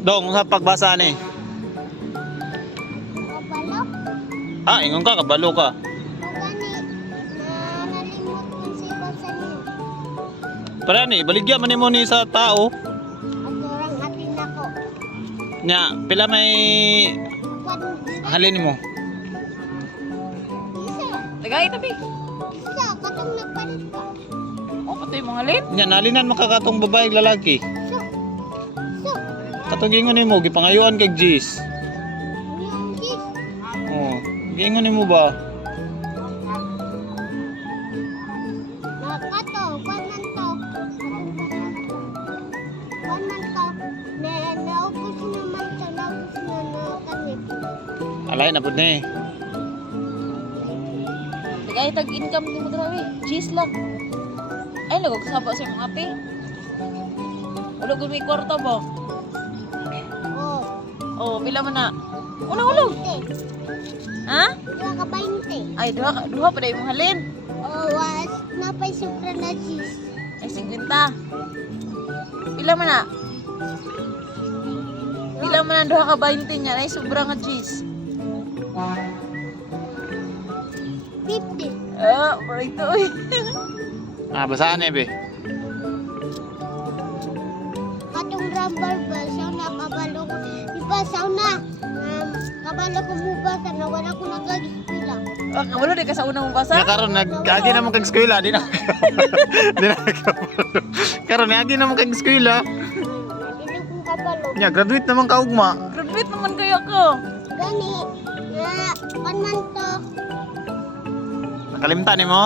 Dong, sa pagbasa ni. Kabalo. Ah, ingon ka, kabalo ka. Magani na nalimot ko si basa niyo. Para ni, baligya man nimo ni sa tao. At orang atin ako. Nya, pila may Kwan halin nimo? isa. Tagay tabi. Isa katong nagpalit ka. O, patay mga lin. Nya, nalinan makakatong babae ug lalaki. So. So. Katong gingon nimo, gipangayuan kay Jis. Yung gis. Oh, gingon nimo ba? Nakato. Kwan man to. Kwan man to. Naubos naman to. Naubos na kanit. Alay na pud ni. Tagay tag-income din mo grabe. Cheese lang. Ay, nagkasaba sa mga ate. Wala kung may kwarta ba? Oh. O, pila mo na. Una-ulog. 20. Ha? Dua ka 20. Ay, duha pa dahil mong halin. Oh, was napay sobra na cheese. Ay, 50. Pila mo na? Pila mo na duha ka 20 niya. Ay, sobrang nga cheese. 50. Ah, right to eh. Ah, basaan ni be. Katong rubber ba, sauna kabalo ko. Diba, sauna. Kabalo ko mo ba, sana wala ko nag-eskwela. Ah, kabalo di ka sa unang mong Nya basa? karon nag-agi naman kag eskwela, di na. Di na. Karon agi naman kag eskwela. Dili kong kabalo. Nya graduate naman ka ugma. Graduate naman kayo ako. Gani, na, panan to. Nakalimtan nimo?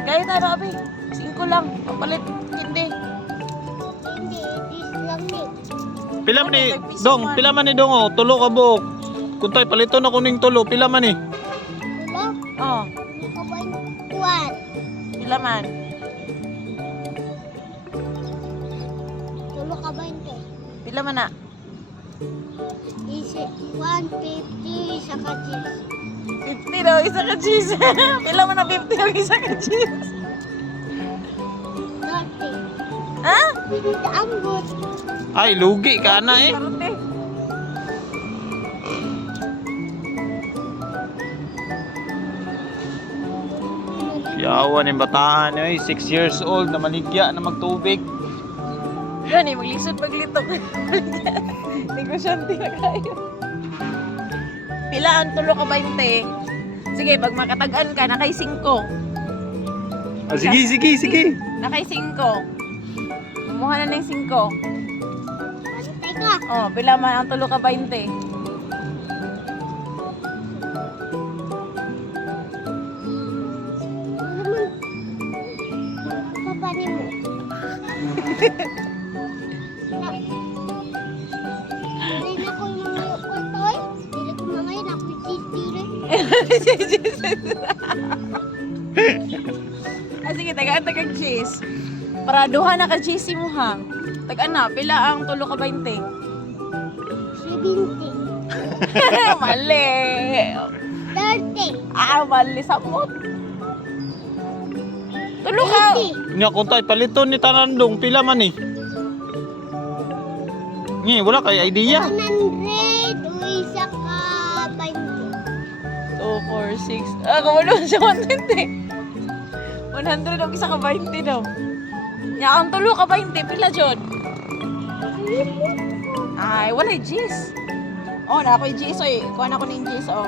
Kaya tayo abi. 5 lang. Papalit. Hindi. Hindi, this lang ni. Pila man ni Dong, pila man ni Dong oh, tulo ka buok. Kung tayo palito na kuning tulo, pila man ni? Tulo, Oh, hindi ko ba yung kuwan? pila man. Tulo ka 20. Pila man na. Isi, 150 sa ka-cheese. 50 daw isa ka cheese. Pila man na 50 daw isa ka cheese. 30. Ha? Ambot. Ay, lugi ka na eh. Karute. Yawan yung bataan eh, 6 years old na maligya na magtubig. Yan eh, maglisod paglitok. Negosyante na kayo. Pila ang tulo ka 20. Sige, pag makatagan ka, nakay 5. Ah, sige, sige, sige. Nakay 5. Kumuha na ng 5. Pantay ka. Oh, pila man ang tulo ka 20. Papanin mo. Hindi na ko mga kuntoy. Hindi ko mga yun. Ako cheese. Ah, sige, tagaan tagang cheese. Para duha na ka cheese mo ha. Tagaan na, pila ang tulo ka 20. 70. Mali. 30. Ah, mali samot. Tulo ka. 80. Nya kung tayo palito ni Tanandong, pila man ni? Ngi, wala kay idea. 100 o isa ka 20. 2, 4, 6. Ah, kumalo siya 120. 100 ang isa ka 20 daw. Nya ang tulo ka 20, pila jud? Ay, wala cheese. Oh, na ako'y cheese oy. Kuha na ko ng cheese oh.